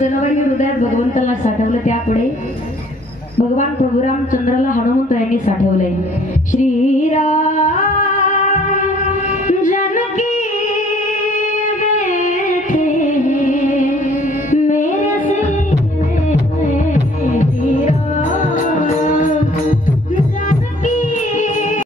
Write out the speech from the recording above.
January हृदयात भगवंताला साठवलं त्यापुढे भगवान प्रभू रामचंद्राला हनुमंत यांनी साठवलंय। श्री